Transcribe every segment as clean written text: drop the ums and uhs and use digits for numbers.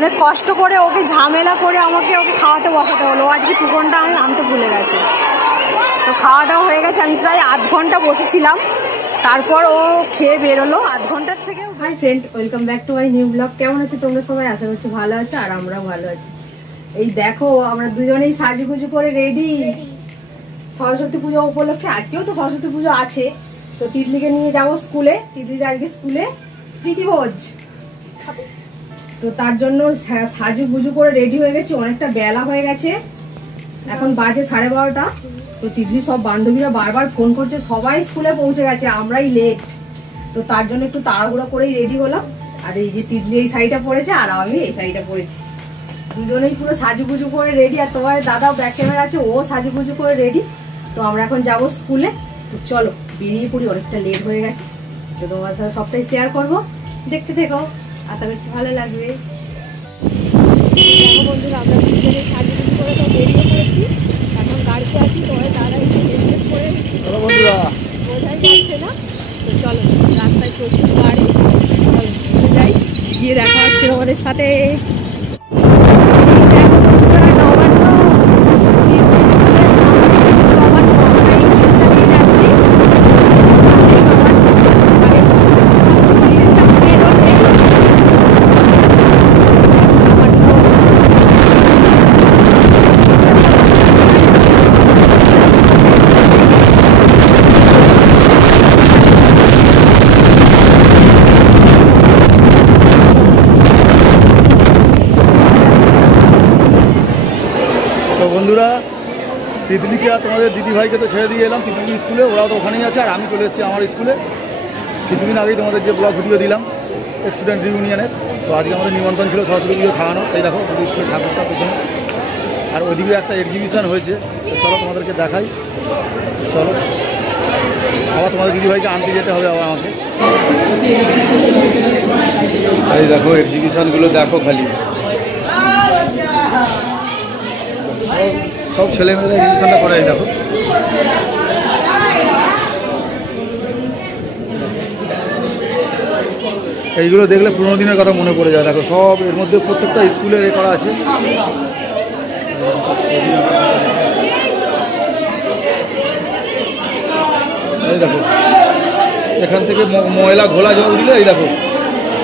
অনেক কষ্ট করে ওকে ঝামেলা করে ওকে খাওয়াতে বসাতে হলো। আজকে টুকনটা আমি আনতে ভুলে গেছে। তো খাওয়া দাওয়া হয়ে গেছে, আমি প্রায় আধ ঘন্টা বসেছিলাম, তারপর ও খেয়ে বেরোলো। আধ ঘন্টার থেকে। Hi friend, welcome back to my new blog. কেমন আছে তোমরা সবাই? আশা করছি ভালো আছে, আর আমরাও ভালো আছি। এই দেখো আমরা দুজনেই সাজুগুজু করে রেডি সরস্বতী পুজো উপলক্ষে। আজকেও তো সরস্বতী পুজো আছে, তো তিতলিকে নিয়ে যাবো স্কুলে। তিতলির আজকে স্কুলে প্রীতিভোজ, তো তার জন্য সাজুগুজু করে রেডি হয়ে গেছি। অনেকটা বেলা হয়ে গেছে, এখন বাজে 12:30। তো তিতলি সব বান্ধবীরা বারবার ফোন করছে, সবাই স্কুলে পৌঁছে গেছে, আমরাই লেট। তো তার জন্য একটু তাড়াহুড়ো করেই রেডি হলাম। আর এই যে তিতলি এই শাড়িটা পরেছে আর আমি এই শাড়িটা পরেছি, দুজনেই পুরো সাজুগুজু করে রেডি। আর তোমার দাদাও ব্যাক ক্যামেরা আছে, ও সাজুগুজু করে রেডি। তো আমরা এখন যাব স্কুলে। তো চলো বেরিয়ে পড়ি, অনেকটা লেট হয়ে গেছে। তো তোমার সাথে সবটাই শেয়ার করবো, দেখতে থেকো, আশা করছি ভালো লাগবে। বন্ধুরা আমরা দুজনে সাজুগুজু করে সব বেরিয়ে পড়েছি, এখন গাড়িতে আছি। তোমার দাদা একটু করে বোঝাই যাচ্ছে না। তো চলো, রাস্তায় প্রচুর গাড়ি, চলো যাই, গিয়ে দেখা হচ্ছে তোমাদের সাথে। বন্ধুরা, তিতলিকে আর তোমাদের দিদিভাইকে তো ছেড়ে দিয়ে এলাম তিতলি স্কুলে, ওরাও তো ওখানেই আছে। আর আমি চলে এসেছি আমার স্কুলে। কিছুদিন আগেই তোমাদের যে ব্লগ ভিডিও দিলাম স্টুডেন্ট রিউনিয়নের, তো আজকে আমাদের নিমন্ত্রণ ছিল সরস্বতী পুজো খাওয়ানো। এই দেখো আমাদের স্কুলের ঠাকুরটা পেছনে, আর ওইদিকে একটা এক্সিবিশন হয়েছে। তো চলো তোমাদেরকে দেখাই, চলো। আবার তোমাদের দিদিভাইকে আনতে যেতে হবে আবার আমাকে। এই দেখো এক্সিবিশনগুলো দেখো, খালি সব ছেলেমেয়েরা এক্সিবিশনটা করে। দেখো এইগুলো দেখলে পুরোনো দিনের কথা মনে পড়ে যায়। দেখো সব এর মধ্যে প্রত্যেকটা স্কুলের এ করা আছে। এই দেখো এখান থেকে ময়লা ঘোলা জল দিলে, এই দেখো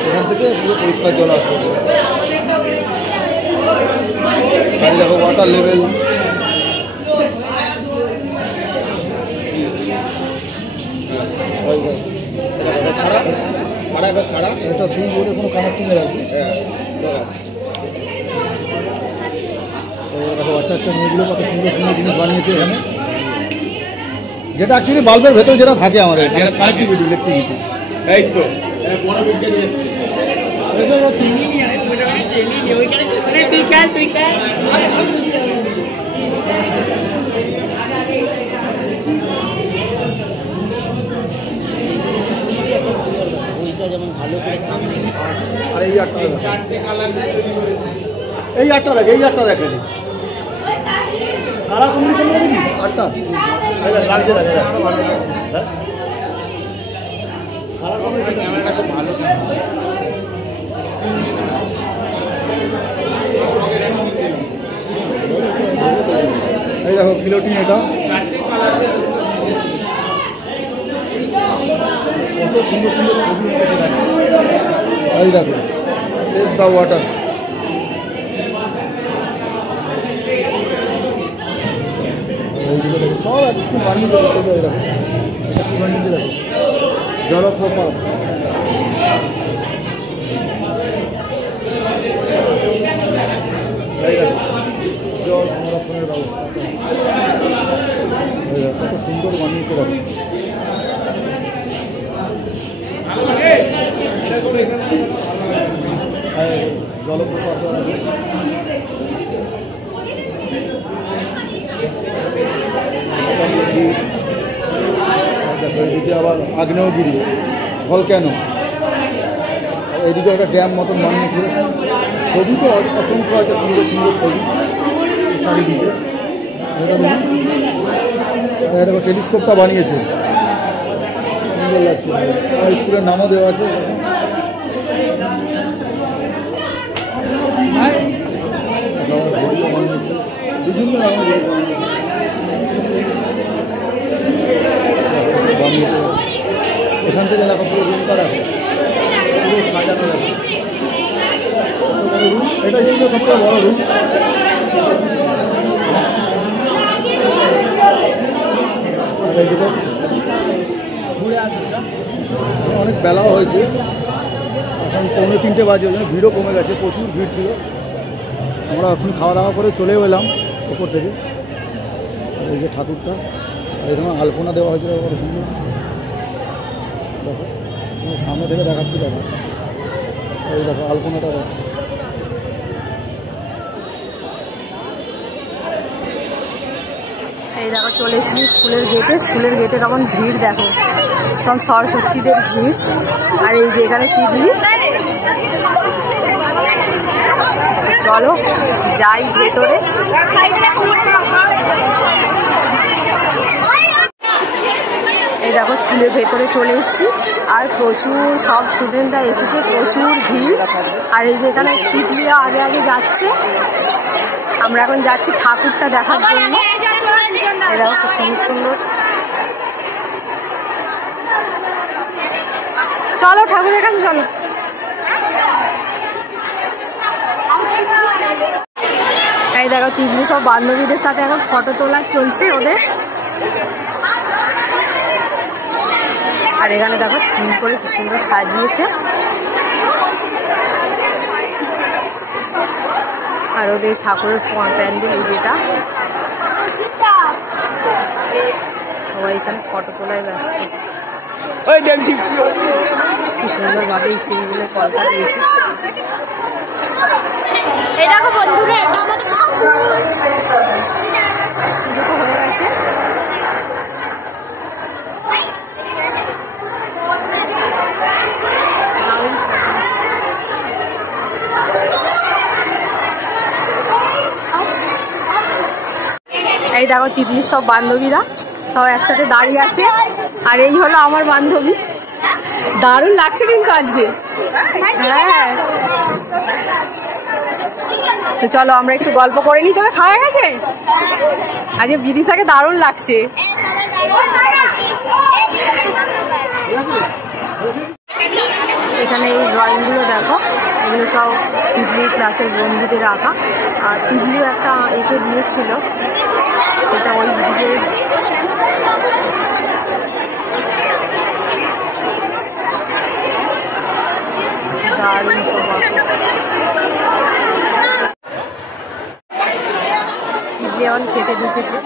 এখান থেকে পুরো পরিষ্কার জল আসবে। আর দেখো ওয়াটার লেভেল, এটা সুইচ বোর্ডে কোনো কানেক্টিং নেই আর কি। দেখো আচ্ছা আচ্ছা মেয়েগুলো কত সুন্দর সুন্দর জিনিস বানিয়েছে এখানে, যেটা অ্যাকচুয়ালি বাল্বের ভেতরে যেটা থাকে আমাদের কানেক্টিভিটি, ইলেকট্রিসিটি। এই তো আর এই আটটা দেখে, এই আটটা দেখেন কালার কম্বিনেশন দেখিস। আটটা লাগছে, দেখে কালার কম্বিনেশন ক্যামেরাটা খুব ভালো। এই দেখো কিলোটিন, এটা কত সুন্দর সুন্দর ছবি। এই দেখো সেভ দ্য ওয়াটার, এইদিকে দেখো সব একটু বানিয়েছে। এই দেখো এটা কি বানিয়েছে, দেখো জলপ্রপাত। এই দেখো জল সংরক্ষণের ব্যবস্থা, কত সুন্দর বানিয়েছে। জলপ্রপাত, এদিকে আবার আগ্নেয়গিরি, ভলক্যানো। এদিকে একটা ড্যাম মতন বানিয়েছে। ছবি তো অসংখ্য আছে, সুন্দর সুন্দর ছবি চারিদিকে। দেখো টেলিস্কোপটা বানিয়েছে, সুন্দর লাগছে। স্কুলের নামও দেওয়া আছে। বাড়িও বানিয়েছে, বিভিন্ন রকমের বানিয়েছে। এখান থেকে দেখো পুরো রুমটা দেখো, পুরো সাজানো দেখো, রুম। এটা স্কুলের সবথেকে বড় রুম। অনেক বেলাও হয়েছে, এখন 2:45 বাজে, ওই জন্য ভিড়ও কমে গেছে, প্রচুর ভিড় ছিল। আমরা এখন খাওয়া দাওয়া করে চলে এলাম ওপর থেকে। এই যে ঠাকুরটা, এখানে আলপনা দেওয়া হয়েছিল বড় সুন্দর, দেখো সামনে থেকে দেখাচ্ছি, দেখো এই দেখো আলপনাটা দেখো। এই দেখো চলে এসেছি স্কুলের গেটে। স্কুলের গেটে কেমন ভিড় দেখো, সব সরস্বতীদের ভিড়। আর এই যে এখানে টিভি। চলো যাই ভেতরে। এই দেখো স্কুলের ভেতরে চলে এসেছি, আর প্রচুর সব স্টুডেন্টরা এসেছে, প্রচুর ভিড়। আর এই যে এখানে টিভি আগে আগে যাচ্ছে, আমরা এখন যাচ্ছি ঠাকুরটা দেখার জন্য। এরাও খুব সুন্দর সুন্দর। চলো ঠাকুরের কাছে চলো। এই দেখো তিতলি সব বান্ধবীদের সাথে এখন ফটো তোলা চলছে ওদের। আর এখানে দেখো থিম করে কি সুন্দর সাজিয়েছে। আর ওদের ঠাকুরের প্যান্ডেল এই যেটা, সবাই এখানে ফটো তোলায় ব্যস্ত। কি সুন্দরভাবে এই সিনগুলো কল্পনা দিয়েছে। বন্ধুরা এটা আমাদের ঠাকুর। পুজো তো হয়ে গেছে। এই দেখো তিতলির সব বান্ধবীরা সব একসাথে দাঁড়িয়ে আছে। আর এই হলো আমার বান্ধবী। দারুণ লাগছে কিন্তু আজকে। হ্যাঁ তো চলো আমরা একটু গল্প করে নিই। তোকে খাওয়া গেছে? আজকে বিদিশাকে দারুণ লাগছে। এখানে এই ড্রয়িংগুলো দেখো, এগুলো সব তিতলির ক্লাসের বন্ধুদের আঁকা। আর তিতলিও একটা এঁকে দিয়েছিল, সেটা ওই ভিডিওর। দারুণ সব তিতলি এখন খেতে ঢুকেছে,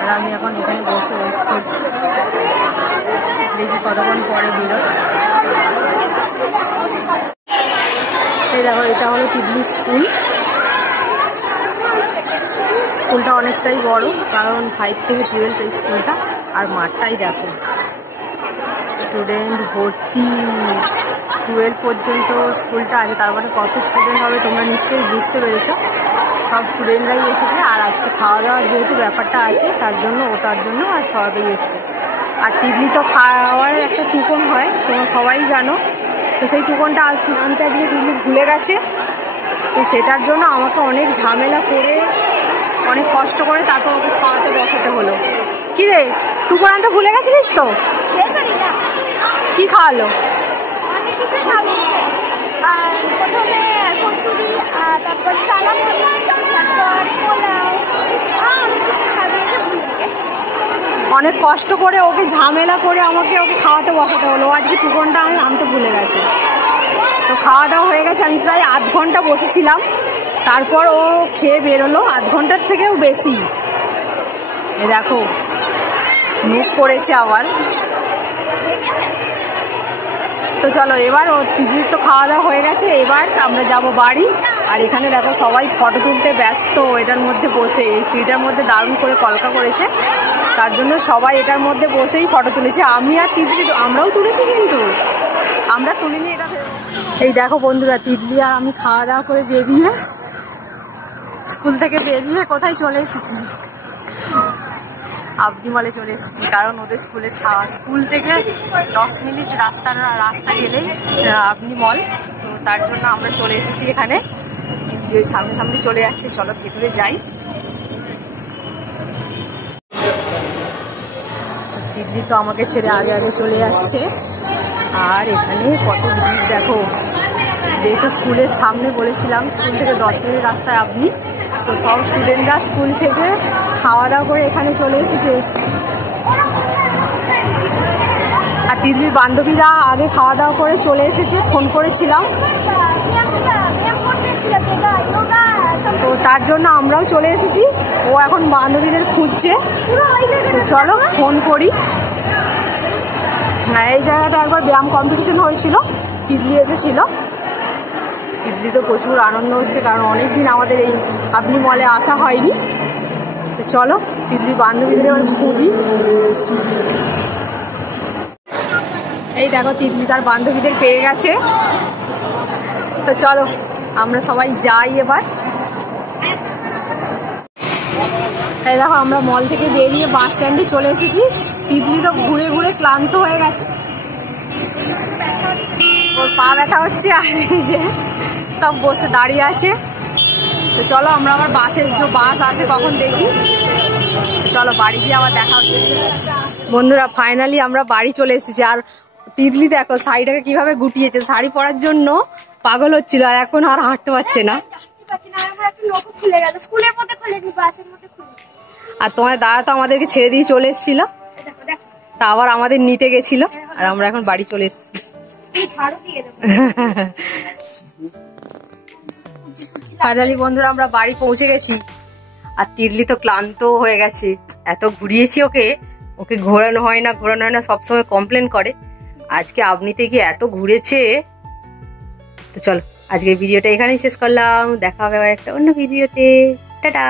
আর আমি এখন এখানে বসে ওয়েট করছি, দেখি কতক্ষণ পরে বেরোয়। এই দেখো এটা হলো তিতলি স্কুল। স্কুলটা অনেকটাই বড়, কারণ 5 থেকে 12 এই স্কুলটা। আর মাঠটাই দেখো, স্টুডেন্ট ভর্তি। 12 পর্যন্ত স্কুলটা আছে, তার মানে কত স্টুডেন্ট হবে তোমরা নিশ্চয়ই বুঝতে পেরেছো। সব স্টুডেন্টরাই এসেছে। আর আজকে খাওয়া দাওয়ার যেহেতু ব্যাপারটা আছে, তার জন্য ওটার জন্য আর সবাই এসেছে। আর তিতলি তো খাওয়ার একটা টুকন হয়, তোমরা সবাই জানো। তো সেই টুকনটা আনতে আজকে তিতলি ভুলে গেছে। তো সেটার জন্য আমাকে অনেক ঝামেলা করে, অনেক কষ্ট করে তারপর ওকে খাওয়াতে বসাতে হলো। কি রে, টুকন আনতে ভুলে গেছিলিস তো? কি খাওয়ালো? অনেক কিছু খাওয়াচ্ছে। প্রথমে কচুরি, তারপর চানা, তারপর পোলাও, অনেক কিছু খাওয়াচ্ছে, ভুলে গেছি। অনেক কষ্ট করে ওকে ঝামেলা করে আমাকে ওকে খাওয়াতে বসাতে হলো। আজকে টুকনটা আনতে ভুলে গেছে। তো খাওয়া দাওয়া হয়ে গেছে, আমি প্রায় আধ ঘন্টা বসেছিলাম, তারপর ও খেয়ে বেরোলো। আধ ঘন্টার থেকেও বেশি। এ দেখো মুখ পড়েছে আবার। তো চলো এবার ওর টিভির তো খাওয়া দাওয়া হয়ে গেছে, এবার আমরা যাব বাড়ি। আর এখানে দেখো সবাই ফটো তুলতে ব্যস্ত। এটার মধ্যে বসে, এই সিটার মধ্যে দারুণ করে কলকা করেছে, তার জন্য সবাই এটার মধ্যে বসেই ফটো তুলেছে। আমি আর তিতলি আমরাও তুলেছি, কিন্তু আমরা তুলিনি এটা। এই দেখো বন্ধুরা, তিতলি আর আমি খাওয়া দাওয়া করে বেরিয়ে, স্কুল থেকে বেরিয়ে কোথায় চলে এসেছি? আবনি মলে চলে এসেছি। কারণ ওদের স্কুল থেকে 10 মিনিট রাস্তা গেলেই আবনি মল। তো তার জন্য আমরা চলে এসেছি এখানে। তিতলি ওই সামনে সামনে চলে যাচ্ছে, চলো ভেতরে যাই। তিতলি তো আমাকে ছেড়ে আগে আগে চলে যাচ্ছে। আর এখানে কত ভিড় দেখো, যেহেতু স্কুলের সামনে বলেছিলাম স্কুল থেকে 10 মিনিট রাস্তায় আপনি, তো সব স্টুডেন্টরা স্কুল থেকে খাওয়া দাওয়া করে এখানে চলে এসেছে। আর তিতলির বান্ধবীরা আগে খাওয়া দাওয়া করে চলে এসেছে, ফোন করেছিলাম, তো তার জন্য আমরাও চলে এসেছি। ও এখন বান্ধবীদের খুঁজছে, তো চলো ফোন করি। হ্যাঁ, এই জায়গাটা একবার ব্যায়াম কম্পিটিশন হয়েছিল, তিতলি এসেছিল। তিতলি তো প্রচুর আনন্দ হচ্ছে, কারণ অনেকদিন আমাদের এই আপনি মলে আসা হয়নি। তো চলো তিতলি বান্ধবীদের এবার খুঁজি। এই দেখো তিতলি তার বান্ধবীদের পেয়ে গেছে, তো চলো আমরা সবাই যাই এবার। এই দেখো আমরা মল থেকে বেরিয়ে বাস স্ট্যান্ডে চলে এসেছি। তিতলি তো ঘুরে ঘুরে ক্লান্ত হয়ে গেছে, ওর পা ব্যথা হচ্ছে, আর এই যে সব বসে দাঁড়িয়ে আছে। তো চলো আমরা আবার বাসের যে বাস আছে কখন দেখি, চলো বাড়ি গিয়ে আবার দেখা হচ্ছে। বন্ধুরা ফাইনালি আমরা বাড়ি চলে এসেছি। আর তিতলি দেখো শাড়িটাকে কিভাবে গুটিয়েছে, শাড়ি পরার জন্য পাগল হচ্ছিল, আর এখন আর হাঁটতে পারছে না। আর তোমার দাদা তো আমাদেরকে ছেড়ে দিয়ে চলে এসেছিল, তা আবার আমাদের নিতে গেছিল, আর আমরা এখন বাড়ি চলে এসেছি। ফাইনালি বন্ধুরা আমরা বাড়ি পৌঁছে গেছি। আর তিতলি তো ক্লান্ত হয়ে গেছে, এত ঘুরিয়েছি ওকে, ওকে ঘোরানো হয় না সবসময় কমপ্লেন করে। আজকে আপনিতে গিয়ে এত ঘুরেছে। তো চলো আজকের ভিডিওটা এখানেই শেষ করলাম, দেখা হবে আবার একটা অন্য ভিডিওতে। টাটা।